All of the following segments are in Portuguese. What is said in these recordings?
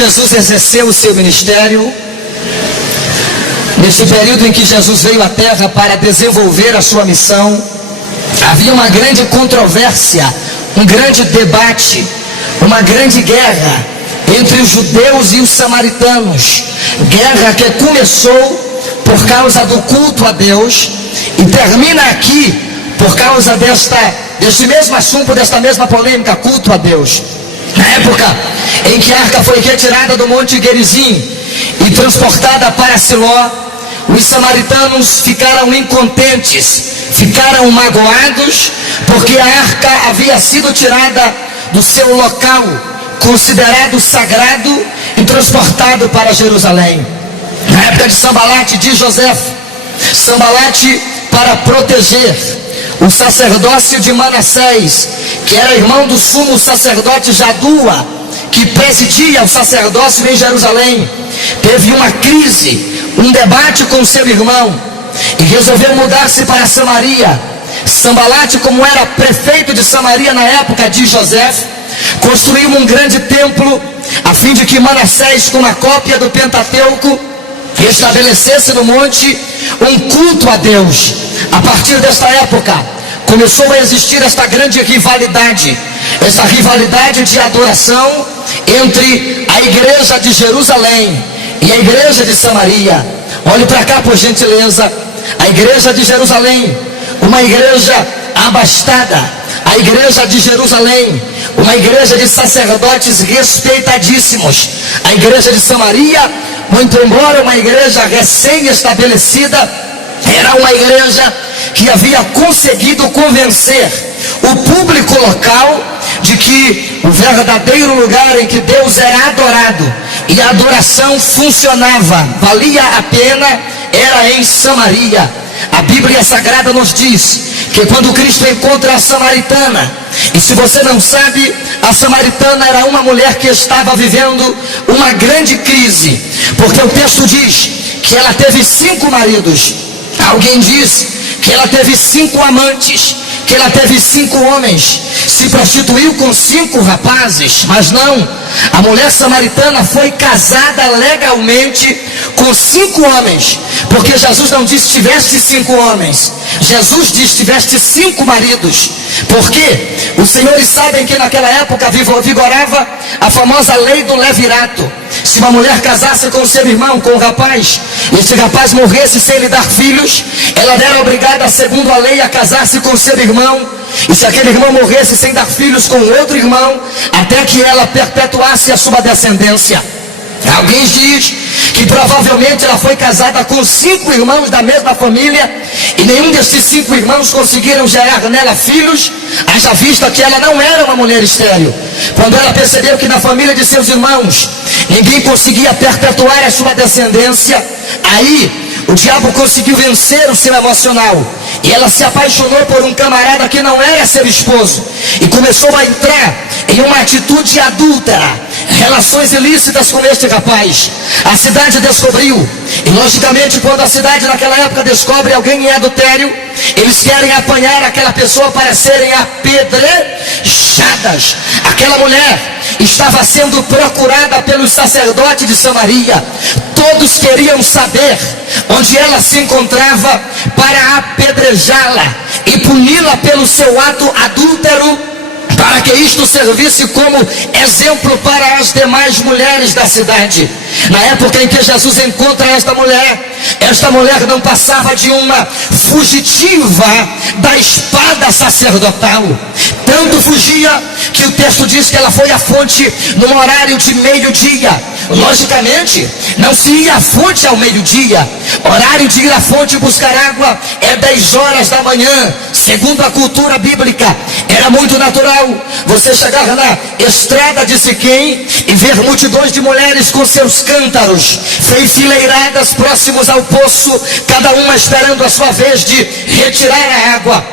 Jesus exerceu o seu ministério, neste período em que Jesus veio à terra para desenvolver a sua missão, havia uma grande controvérsia, um grande debate, uma grande guerra entre os judeus e os samaritanos. Guerra que começou por causa do culto a Deus e termina aqui por causa deste mesmo assunto, desta mesma polêmica, culto a Deus. Na época em que a arca foi retirada do Monte Gerizim e transportada para Siló, os samaritanos ficaram incontentes, ficaram magoados, porque a arca havia sido tirada do seu local considerado sagrado e transportado para Jerusalém. Na época de Sambalate, diz José, Sambalate, para proteger o sacerdócio de Manassés, que era irmão do sumo sacerdote Jadua, que presidia o sacerdócio em Jerusalém, teve uma crise, um debate com seu irmão e resolveu mudar-se para Samaria. Sambalate, como era prefeito de Samaria na época de José, construiu um grande templo a fim de que Manassés, com uma cópia do Pentateuco, estabelecesse no monte um culto a Deus. A partir desta época começou a existir esta grande rivalidade, essa rivalidade de adoração entre a igreja de Jerusalém e a igreja de Samaria. Olhe para cá, por gentileza. A igreja de Jerusalém, uma igreja abastada. A igreja de Jerusalém, uma igreja de sacerdotes respeitadíssimos. A igreja de Samaria, muito embora uma igreja recém-estabelecida, era uma igreja que havia conseguido convencer o público local de que o verdadeiro lugar em que Deus era adorado e a adoração funcionava, valia a pena, era em Samaria. A Bíblia Sagrada nos diz que quando Cristo encontra a samaritana, e se você não sabe, a samaritana era uma mulher que estava vivendo uma grande crise, porque o texto diz que ela teve 5 maridos. Alguém diz que ela teve 5 amantes, que ela teve 5 homens, se prostituiu com 5 rapazes, mas não, a mulher samaritana foi casada legalmente com 5 homens, porque Jesus não disse tiveste 5 homens, Jesus disse tiveste 5 maridos. Por quê? Os senhores sabem que naquela época vigorava a famosa lei do levirato. Se uma mulher casasse com seu irmão, com um rapaz, e esse rapaz morresse sem lhe dar filhos, ela era obrigada, segundo a lei, a casar-se com seu irmão. E se aquele irmão morresse sem dar filhos com outro irmão, até que ela perpetuasse a sua descendência. Alguém diz que provavelmente ela foi casada com 5 irmãos da mesma família, e nenhum desses 5 irmãos conseguiram gerar nela filhos, haja vista que ela não era uma mulher estéril. Quando ela percebeu que na família de seus irmãos ninguém conseguia perpetuar a sua descendência, aí o diabo conseguiu vencer o seu emocional, e ela se apaixonou por um camarada que não era seu esposo, e começou a entrar em uma atitude adúltera, relações ilícitas com este rapaz. A cidade descobriu, e logicamente quando a cidade naquela época descobre alguém em adultério, eles querem apanhar aquela pessoa para serem apedrejadas. Aquela mulher estava sendo procurada pelos sacerdotes de Samaria. Todos queriam saber onde ela se encontrava para apedrejá-la e puni-la pelo seu ato adúltero, para que isto servisse como exemplo para as demais mulheres da cidade. Na época em que Jesus encontra esta mulher não passava de uma fugitiva da espada sacerdotal. Tanto fugia que o texto diz que ela foi à fonte no horário de meio-dia. Logicamente, não se ia à fonte ao meio-dia. Horário de ir à fonte buscar água é 10 horas da manhã. Segundo a cultura bíblica, era muito natural você chegar na estrada de Siquém e ver multidões de mulheres com seus cântaros enfileiradas próximos ao poço, cada uma esperando a sua vez de retirar a água.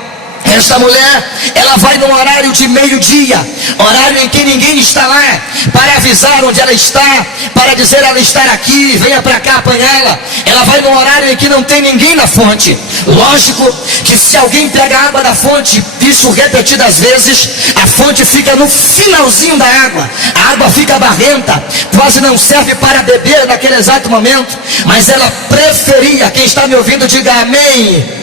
Esta mulher, ela vai no horário de meio-dia, horário em que ninguém está lá, para avisar onde ela está, para dizer ela estar aqui, venha para cá apanhá-la. Ela vai no horário em que não tem ninguém na fonte. Lógico que se alguém pega a água da fonte, isso repetidas vezes, a fonte fica no finalzinho da água, a água fica barrenta, quase não serve para beber naquele exato momento, mas ela preferia, quem está me ouvindo diga amém.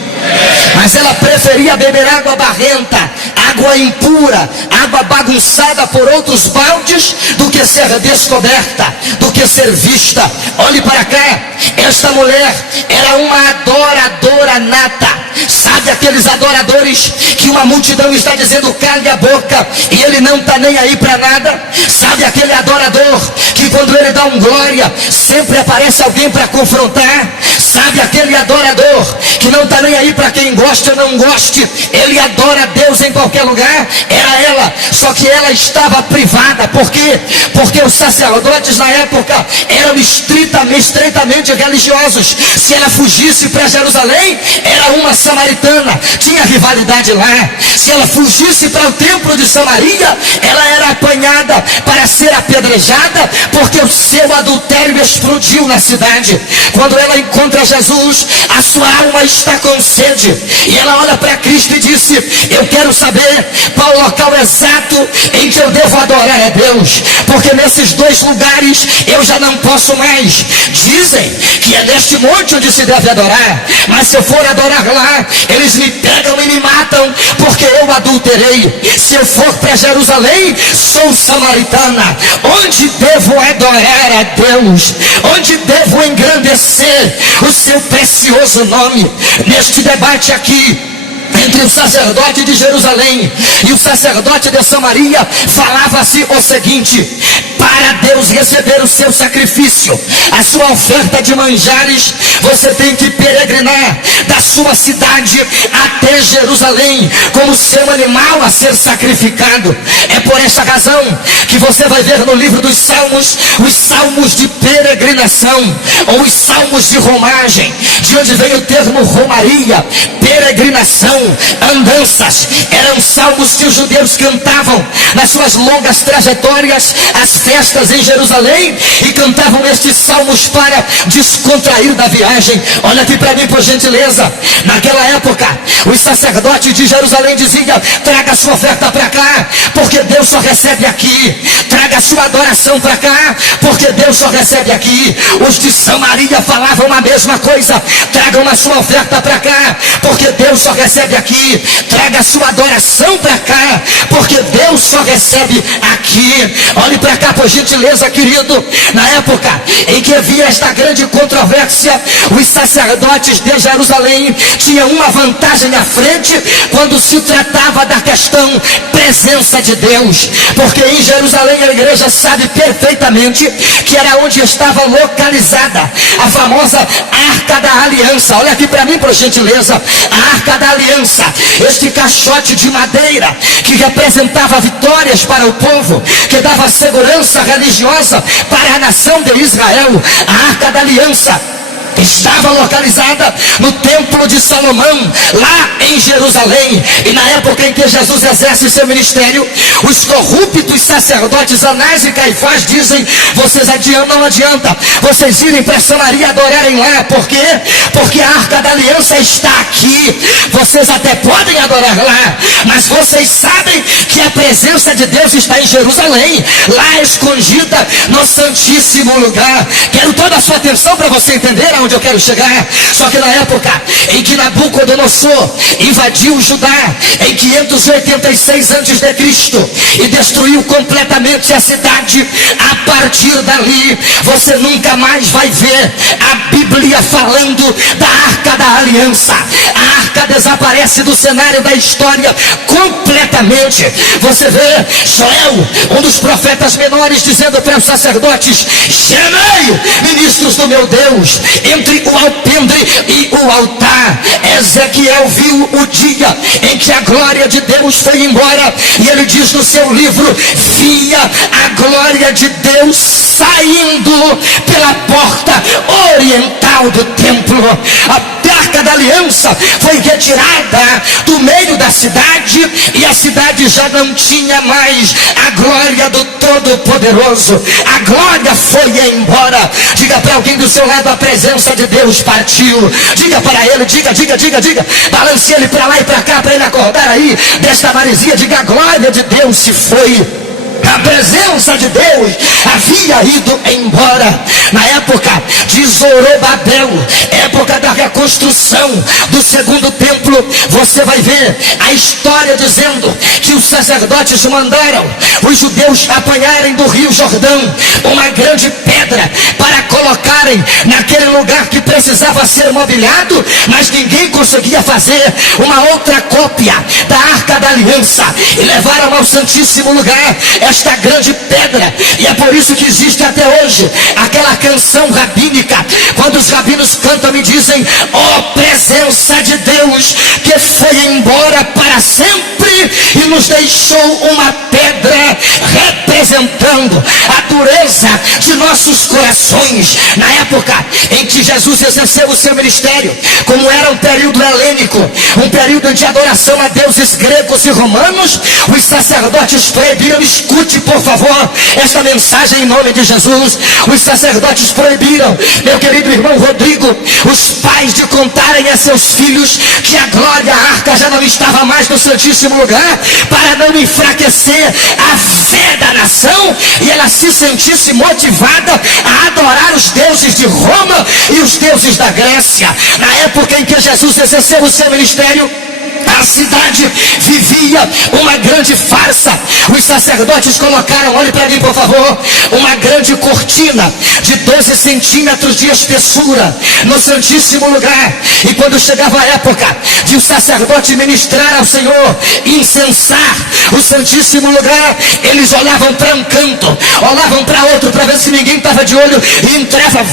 Mas ela preferia beber água barrenta, água impura, água bagunçada por outros baldes, do que ser descoberta, do que ser vista. Olhe para cá, esta mulher era uma adoradora nata. Sabe aqueles adoradores que uma multidão está dizendo cale a boca e ele não está nem aí para nada? Sabe aquele adorador que quando ele dá um glória sempre aparece alguém para confrontar? Sabe aquele adorador que não está nem aí para quem gosta ou não goste? Ele adora Deus em qualquer lugar. Era ela, só que ela estava privada. Por quê? Porque os sacerdotes na época eram estreitamente religiosos. Se ela fugisse para Jerusalém, era uma samaritana, tinha rivalidade lá. Se ela fugisse para o templo de Samaria, ela era apanhada para ser apedrejada, porque o seu adultério explodiu na cidade. Quando ela encontra Jesus, a sua alma está com sede, e ela olha para Cristo e disse: eu quero saber qual o local exato em que eu devo adorar a Deus, porque nesses dois lugares eu já não posso mais. Dizem que é neste monte onde se deve adorar, mas se eu for adorar lá, eles me pegam e me matam, porque eu adulterei. Se eu for para Jerusalém, sou samaritana. Onde devo adorar a Deus? Onde devo engrandecer o seu precioso nome? Neste debate aqui entre o sacerdote de Jerusalém e o sacerdote de Samaria, falava-se o seguinte: para Deus receber o seu sacrifício, a sua oferta de manjares, você tem que peregrinar da sua cidade até Jerusalém como seu animal a ser sacrificado. É por esta razão que você vai ver no livro dos Salmos os salmos de peregrinação, ou os salmos de romagem, de onde vem o termo romaria, peregrinação, andanças. Eram salmos que os judeus cantavam nas suas longas trajetórias às festas em Jerusalém, e cantavam estes salmos para descontrair da viagem. Olha aqui para mim, por gentileza. Naquela época, os sacerdotes de Jerusalém diziam: traga a sua oferta para cá, porque Deus só recebe aqui. Traga a sua adoração para cá, porque Deus só recebe aqui. Os de Samaria falavam a mesma coisa: tragam a sua oferta para cá, porque Deus só recebe aqui. Traga a sua adoração para cá, porque Deus só recebe aqui. Olhe para cá, por gentileza, querido. Na época em que havia esta grande controvérsia, os sacerdotes de Jerusalém tinham uma vantagem à frente quando se tratava da questão presença de Deus, porque em Jerusalém a igreja sabe perfeitamente que era onde estava localizada a famosa Arca da Aliança. Olha aqui para mim, por gentileza, a Arca da Aliança, este caixote de madeira que representava vitórias para o povo, que dava segurança religiosa para a nação de Israel. A Arca da Aliança estava localizada no templo de Salomão, lá em Jerusalém. E na época em que Jesus exerce seu ministério, os corruptos sacerdotes Anás e Caifás dizem: vocês não adianta vocês irem para Samaria adorarem lá. Por quê? Porque a Arca da Aliança está aqui. Vocês até podem adorar lá, mas vocês sabem que a presença de Deus está em Jerusalém, lá escondida no Santíssimo Lugar. Quero toda a sua atenção para você entender aonde eu quero chegar. Só que na época em que Nabucodonosor invadiu Judá em 586 a.C. e destruiu completamente a cidade, a partir dali você nunca mais vai ver a Bíblia falando da Arca da Aliança. A arca desaparece do cenário da história completamente. Você vê Joel, um dos profetas menores, dizendo para os sacerdotes: gemei, ministros do meu Deus, entre o alpendre e o altar. Ezequiel viu o dia em que a glória de Deus foi embora, e ele diz no seu livro: via a glória de Deus saindo pela porta oriental do templo. A Arca da Aliança foi retirada do meio da cidade, e a cidade já não tinha mais a glória do Todo-Poderoso. A glória foi embora. Diga para alguém do seu lado: a presença de Deus partiu. Diga para ele, diga. Balance ele para lá e para cá, para ele acordar aí desta maresia. Diga: a glória de Deus se foi. A presença de Deus havia ido embora. Na época de Zorobabel, época da reconstrução do segundo templo, você vai ver a história dizendo que os sacerdotes mandaram os judeus apanharem do rio Jordão uma grande pedra para colocarem naquele lugar que precisava ser mobiliado, mas ninguém conseguia fazer uma outra cópia da Arca da Aliança, e levaram ao Santíssimo Lugar esta grande pedra. E é por isso que existe até hoje aquela canção rabínica, quando os rabinos cantam e dizem: ó presença de Deus que foi embora para sempre e nos deixou uma pedra representando a dureza de nossos corações. Na época em que Jesus exerceu o seu ministério, como era um período helênico, um período de adoração a deuses gregos e romanos, os sacerdotes proibiram, escute por favor esta mensagem em nome de Jesus, os sacerdotes proibiram, meu querido irmão Rodrigo, os pais de contarem a seus filhos que a glória, a arca já não estava mais no Santíssimo Lugar, para não enfraquecer a fé da nação e ela se sentisse motivada a adorar os deuses de Roma e os deuses da Grécia. Na época em que Jesus exerceu o seu ministério, a cidade vivia uma grande farsa. Os sacerdotes colocaram, olhe para mim por favor, uma grande cortina de 12 centímetros de espessura no Santíssimo Lugar. E quando chegava a época de o sacerdote ministrar ao Senhor, incensar o Santíssimo Lugar, eles olhavam para um canto, olhavam para outro, para ver se ninguém estava de olho, e entrava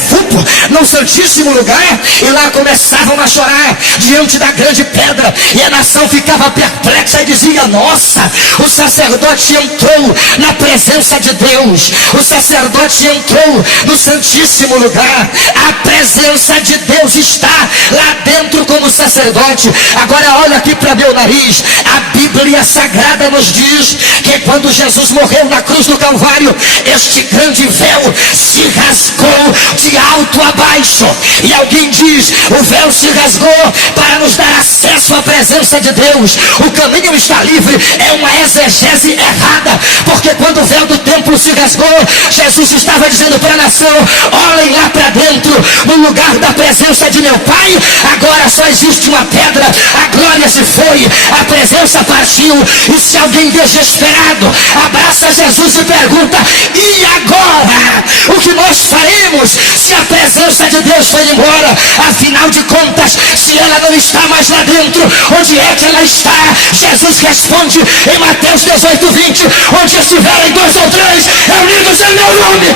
no Santíssimo Lugar, e lá começavam a chorar diante da grande pedra, e a nação ficava perplexa e dizia: nossa, o sacerdote entrou na presença de Deus, o sacerdote entrou no Santíssimo Lugar, a presença de Deus está lá dentro como sacerdote. Agora olha aqui para meu nariz, a Bíblia Sagrada nos diz que quando Jesus morreu na cruz do Calvário, este grande véu se rasgou de alto a baixo, e alguém diz: o véu se rasgou para nos dar acesso à presença de Deus. O caminho está livre. É uma exegese errada, porque quando o véu do templo se rasgou, Jesus estava dizendo para a nação: olhem lá para dentro, no lugar da presença de meu Pai, agora só existe uma pedra, a glória se foi, a presença partiu. E se alguém desesperado abraça Jesus e pergunta: e agora? O que nós faremos se a presença de Deus foi embora? Afinal de contas, se ela não está mais lá dentro, onde é que ela está? Jesus responde em Mateus 18:20: onde estiverem 2 ou 3 reunidos em meu nome,